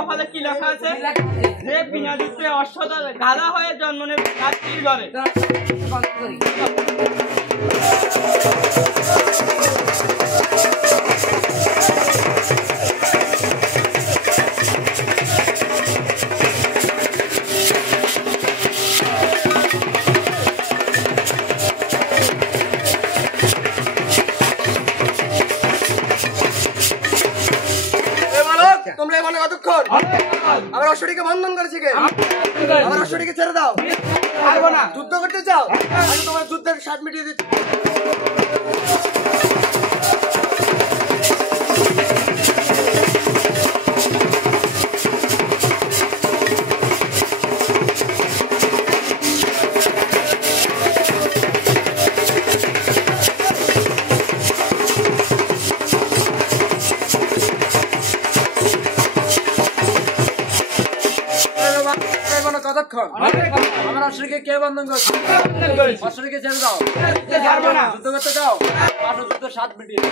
কপালে কি লেখা আছে? যে বিনা যুদ্ধে অশ্বত গাধা হয়ে জন্ম নেবে রাত্রির ঘরে। তোমরা এখানে কতক্ষণ? আমার অশ্বটিকে বন্ধন করেছি কে? আমার অশ্বটিকে ছেড়ে দাও। পারবো না। যুদ্ধ করতে চাও? আমি তোমার যুদ্ধের স্বাদ মিটিয়ে দিচ্ছি। কতক্ষণ? আমার অশ্বটিকে কে বন্ধন করছে? অশ্বটিকে ছেড়ে দাও। যুদ্ধ করতে চাও? আসো, যুদ্ধের স্বাদ মিটিয়ে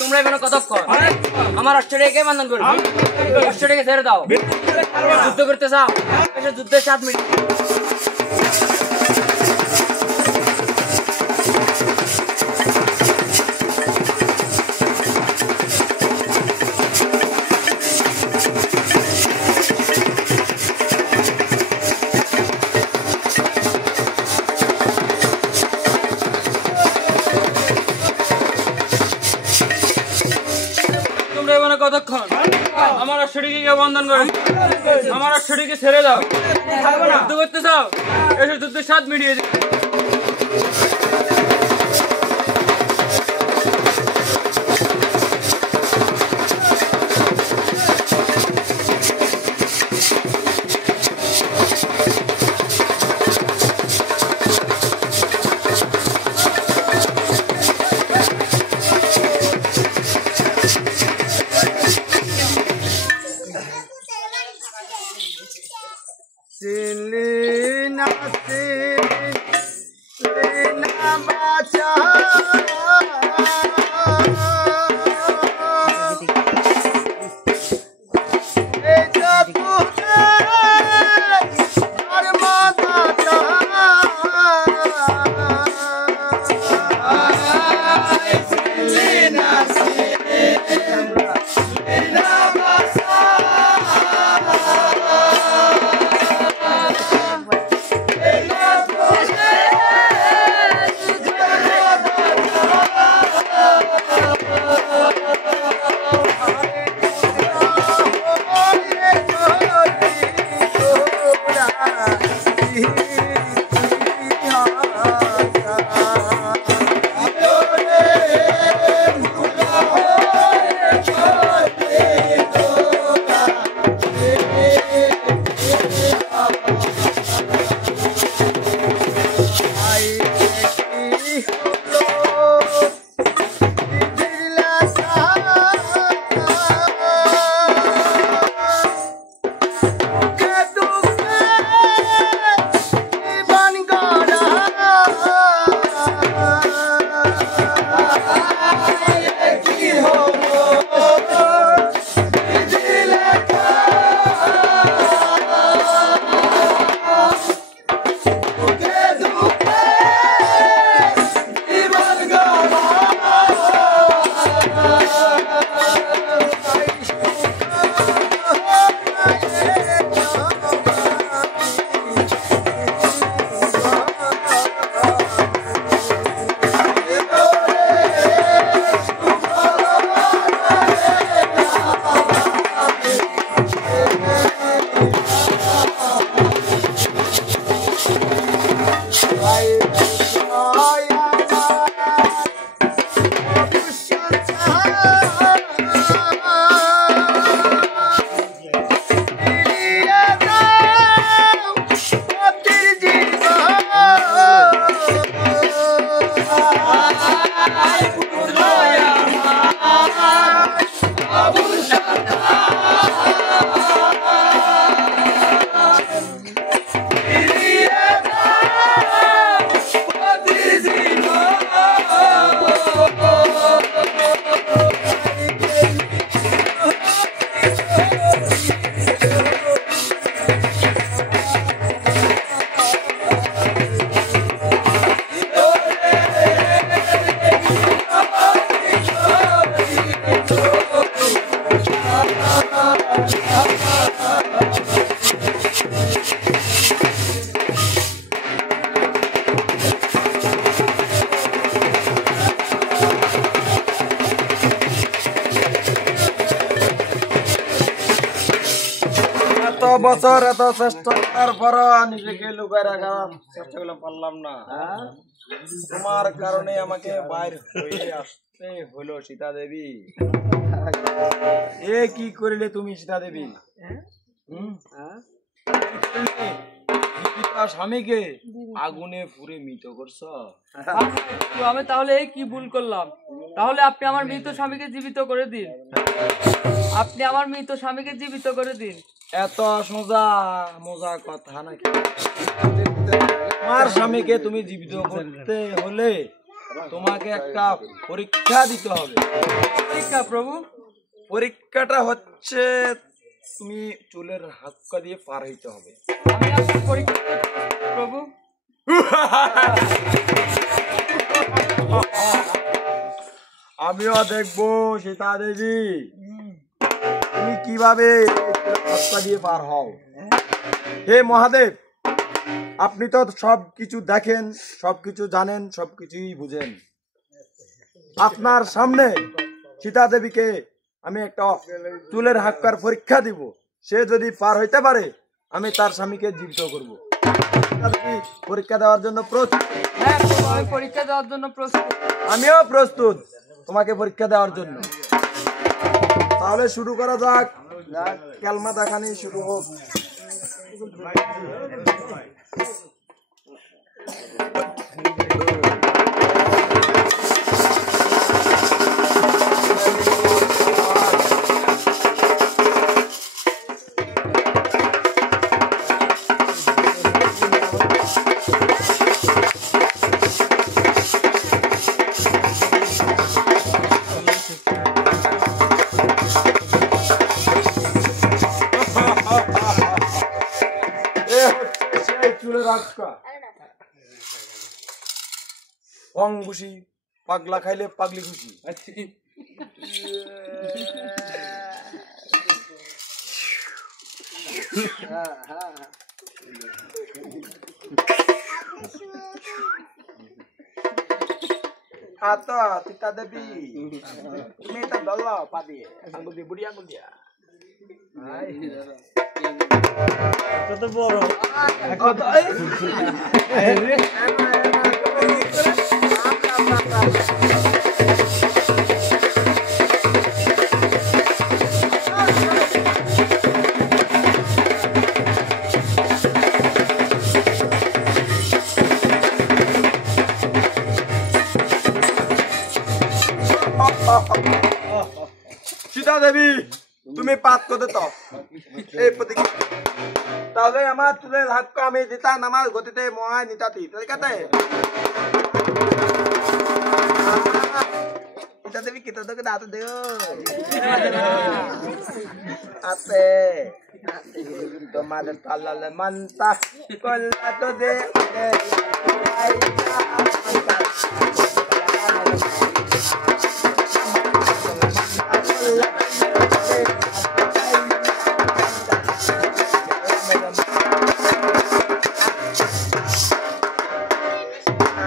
তোমরা এখানে কতক্ষণ? আমার অস্ট্রেলিয়াকে বন্ধন করবে। অস্ট্রেলিয়াকে ছেড়ে দাও। যুদ্ধ করতে চাও? যুদ্ধের 7 মিনিট। কতক্ষণ? আমার অশ্বটিকে বন্ধন করে আমার অশ্বটিকে ছেড়ে দাও। যুদ্ধ করতে চাও? এসে যুদ্ধের স্বাদ মিটিয়ে দিই। বছর এত চেষ্টা করার পর নিজেকে লুকায় রাখার চেষ্টা করলে পারলাম না। তোমার কারণে আমাকে বাইরে হয়ে আসতে হলো সীতা দেবী। এ কি করিলে তুমি সীতা দেবী? স্বামীকে আগুনে পুড়ে মৃত করছো। আমি তাহলে এই কি ভুল করলাম? তাহলে আপনি আমার মৃত স্বামীকে জীবিত করে দিন। আপনি আমার মৃত স্বামীকে জীবিত করে দিন। এত সোজা মোজা কথা নাকি? তোমার স্বামীকে তুমি জীবিত করতে হলে তোমাকে একটা পরীক্ষা দিতে হবে। পরীক্ষা প্রভু? পরীক্ষাটা হচ্ছে তুমি চুলের হাক্কা দিয়ে পার হইতে হবে। আমি আপনার পরীক্ষা প্রভু। আমিও দেখবো সীতা দেবী তুমি কিভাবে হাক্কা দিয়ে পার হও। হে মহাদেব, আপনি তো সবকিছু দেখেন, সবকিছু জানেন, সবকিছুই বুঝেন। আপনার সামনে সীতা দেবীকে আমি একটা চুলের হাক্কার পরীক্ষা দিব। সে যদি পার হইতে পারে আমি তার স্বামীকে জীবিত করব। পরীক্ষা দেওয়ার জন্য প্রস্তুত? হ্যাঁ, আমি পরীক্ষা দেওয়ার জন্য প্রস্তুত। আমিও প্রস্তুত তোমাকে পরীক্ষা দেওয়ার জন্য। তাহলে শুরু করা যাক, কেলমা দেখানি শুরু হোক। খুশি পাগলা খাইলে পাগলি খুশি। আতো সীতা দেবী তুমি এটা দল পা দিয়ে আঙ্গুল দিয়ে বুড়ি আঙ্গুল দিয়া কত বড় সীতা দেবী তুমি পাত করতে তো এই প্রতীক তাহলে আমার চুলের হাক্কা আমি দিতাম আমার গতিতে মহায় নিতাতি তাই সীতা দেবী কি তোকে দাঁত দেও আছে তোমাদের তাল্লালে মানতা কল্লা তো দে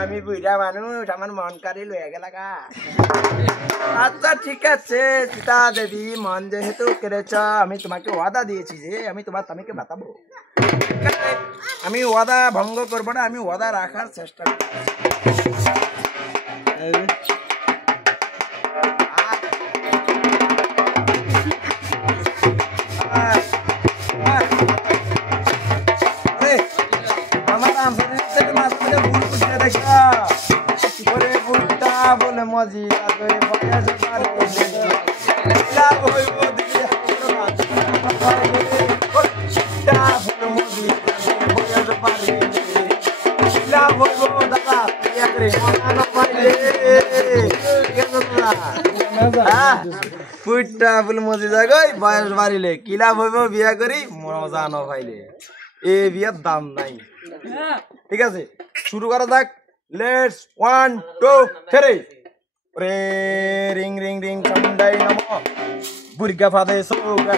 আমি বুড়া মানুষ আমার মন কারি লয়ে গেল গা। আচ্ছা ঠিক আছে সীতা দেবী, মন যেহেতু কেড়েছ আমি তোমাকে ওয়াদা দিয়েছি যে আমি তোমার স্বামীকে বাঁচাবো। আমি ওয়াদা ভঙ্গ করবো না, আমি ওয়াদা রাখার চেষ্টা করব। বলে মজি ফুটা ফুল মজি যাগই বয়স বাড়িলে কিলা হইব বিয়া করি মজা ন পাইলে এ বিয়ার দাম নাই। ঠিক আছে শুরু করা যাক। লেটস 1 2 3 রে রিং রিং রিং চন্ডাই নম বুর্গা ফাদে সোগা